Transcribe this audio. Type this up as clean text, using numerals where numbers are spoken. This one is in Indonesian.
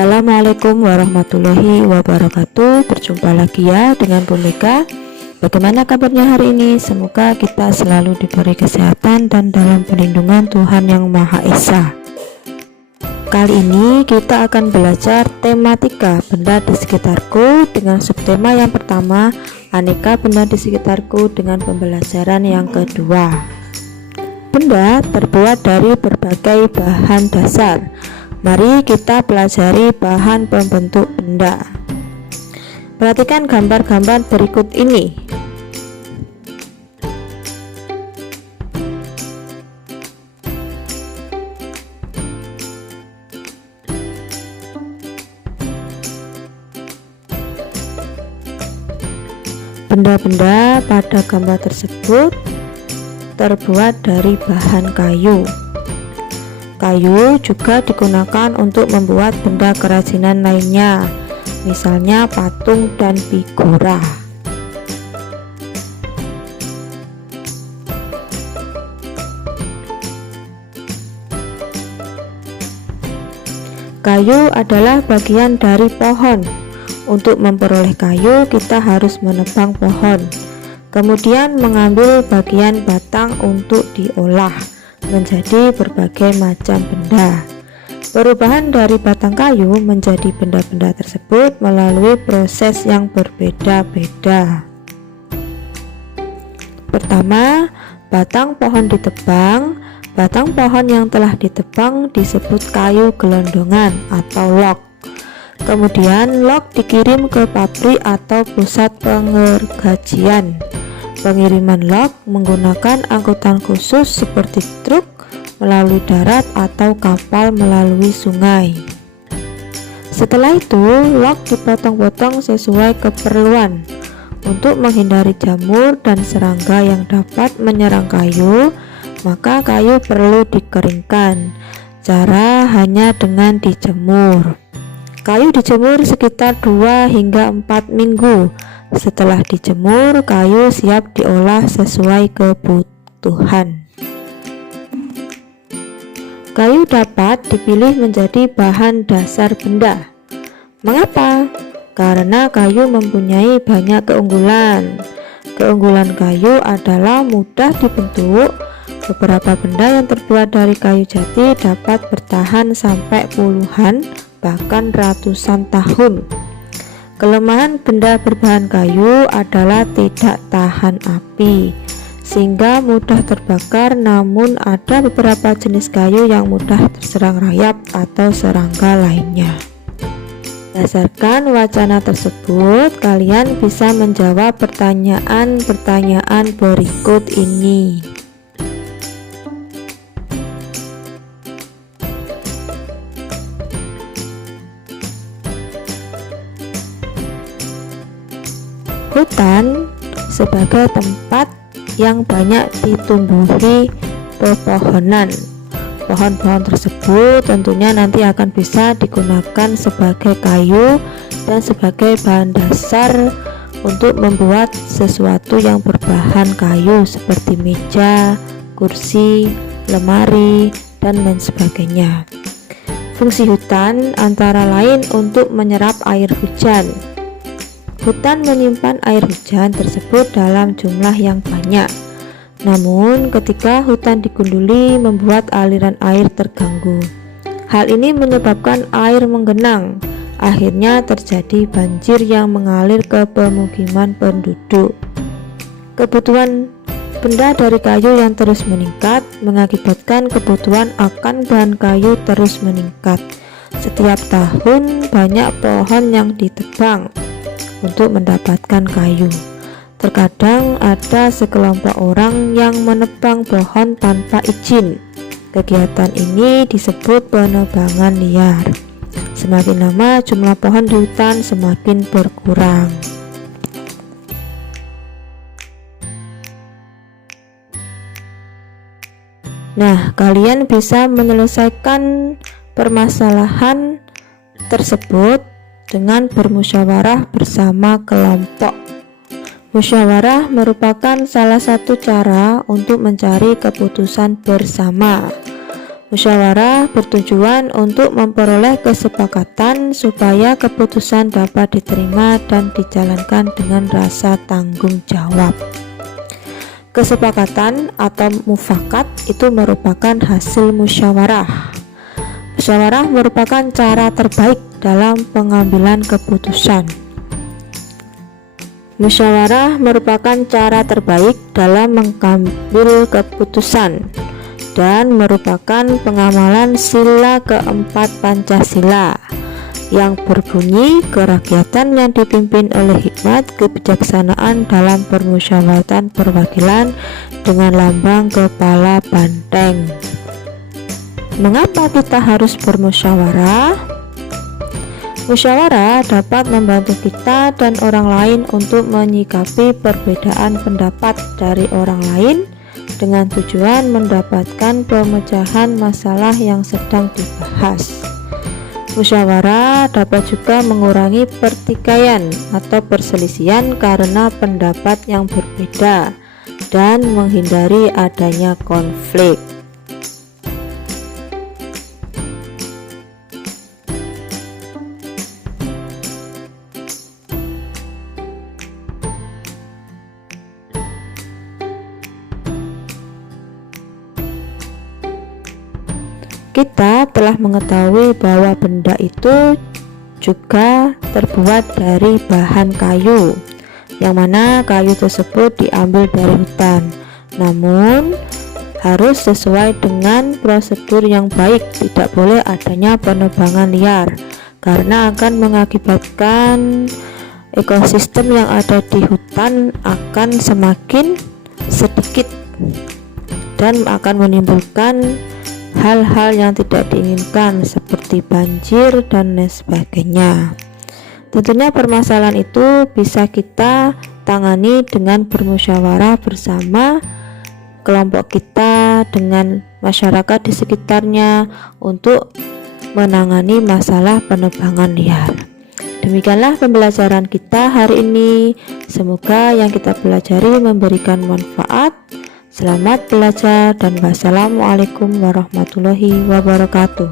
Assalamualaikum warahmatullahi wabarakatuh. Berjumpa lagi ya dengan Bu Mega. Bagaimana kabarnya hari ini? Semoga kita selalu diberi kesehatan dan dalam perlindungan Tuhan Yang Maha Esa. Kali ini kita akan belajar tematika benda di sekitarku dengan subtema yang pertama, aneka benda di sekitarku, dengan pembelajaran yang kedua. Benda terbuat dari berbagai bahan dasar. Mari kita pelajari bahan pembentuk benda. Perhatikan gambar-gambar berikut ini. Benda-benda pada gambar tersebut terbuat dari bahan kayu. Kayu juga digunakan untuk membuat benda kerajinan lainnya, misalnya patung dan figura. Kayu adalah bagian dari pohon. Untuk memperoleh kayu, kita harus menebang pohon, kemudian mengambil bagian batang untuk diolah menjadi berbagai macam benda. Perubahan dari batang kayu menjadi benda-benda tersebut melalui proses yang berbeda-beda. Pertama, batang pohon ditebang. Batang pohon yang telah ditebang disebut kayu gelondongan atau log. Kemudian log dikirim ke pabrik atau pusat pengergajian. Pengiriman log menggunakan angkutan khusus seperti truk melalui darat atau kapal melalui sungai. Setelah itu, log dipotong-potong sesuai keperluan. Untuk menghindari jamur dan serangga yang dapat menyerang kayu, maka kayu perlu dikeringkan. Cara hanya dengan dijemur. Kayu dijemur sekitar 2 hingga 4 minggu. Setelah dijemur, kayu siap diolah sesuai kebutuhan. Kayu dapat dipilih menjadi bahan dasar benda. Mengapa? Karena kayu mempunyai banyak keunggulan. Keunggulan kayu adalah mudah dibentuk. Beberapa benda yang terbuat dari kayu jati dapat bertahan sampai puluhan, bahkan ratusan tahun. Kelemahan benda berbahan kayu adalah tidak tahan api, sehingga mudah terbakar. Namun ada beberapa jenis kayu yang mudah terserang rayap atau serangga lainnya. Berdasarkan wacana tersebut, kalian bisa menjawab pertanyaan-pertanyaan berikut ini. Hutan sebagai tempat yang banyak ditumbuhi pepohonan. Pohon-pohon tersebut tentunya nanti akan bisa digunakan sebagai kayu dan sebagai bahan dasar untuk membuat sesuatu yang berbahan kayu seperti meja, kursi, lemari, dan lain sebagainya. Fungsi hutan antara lain untuk menyerap air hujan. Hutan menyimpan air hujan tersebut dalam jumlah yang banyak. Namun ketika hutan digunduli membuat aliran air terganggu. Hal ini menyebabkan air menggenang. Akhirnya terjadi banjir yang mengalir ke pemukiman penduduk. Kebutuhan benda dari kayu yang terus meningkat mengakibatkan kebutuhan akan bahan kayu terus meningkat. Setiap tahun banyak pohon yang ditebang untuk mendapatkan kayu. Terkadang ada sekelompok orang yang menebang pohon tanpa izin. Kegiatan ini disebut penebangan liar. Semakin lama jumlah pohon di hutan semakin berkurang. Nah, kalian bisa menyelesaikan permasalahan tersebut dengan bermusyawarah bersama kelompok. Musyawarah merupakan salah satu cara untuk mencari keputusan bersama. Musyawarah bertujuan untuk memperoleh kesepakatan supaya keputusan dapat diterima dan dijalankan dengan rasa tanggung jawab. Kesepakatan atau mufakat itu merupakan hasil musyawarah. Musyawarah merupakan cara terbaik dalam pengambilan keputusan. Musyawarah merupakan cara terbaik dalam mengambil keputusan dan merupakan pengamalan sila keempat Pancasila yang berbunyi kerakyatan yang dipimpin oleh hikmat kebijaksanaan dalam permusyawaratan perwakilan dengan lambang kepala banteng. Mengapa kita harus bermusyawarah? Musyawarah dapat membantu kita dan orang lain untuk menyikapi perbedaan pendapat dari orang lain dengan tujuan mendapatkan pemecahan masalah yang sedang dibahas. Musyawarah dapat juga mengurangi pertikaian atau perselisihan karena pendapat yang berbeda dan menghindari adanya konflik. Kita telah mengetahui bahwa benda itu juga terbuat dari bahan kayu, yang mana kayu tersebut diambil dari hutan. Namun harus sesuai dengan prosedur yang baik, tidak boleh adanya penebangan liar karena akan mengakibatkan ekosistem yang ada di hutan akan semakin sedikit dan akan menimbulkan hal-hal yang tidak diinginkan seperti banjir dan lain sebagainya. Tentunya permasalahan itu bisa kita tangani dengan bermusyawarah bersama kelompok kita dengan masyarakat di sekitarnya untuk menangani masalah penebangan liar. Demikianlah pembelajaran kita hari ini. Semoga yang kita pelajari memberikan manfaat. Selamat belajar dan wassalamualaikum warahmatullahi wabarakatuh.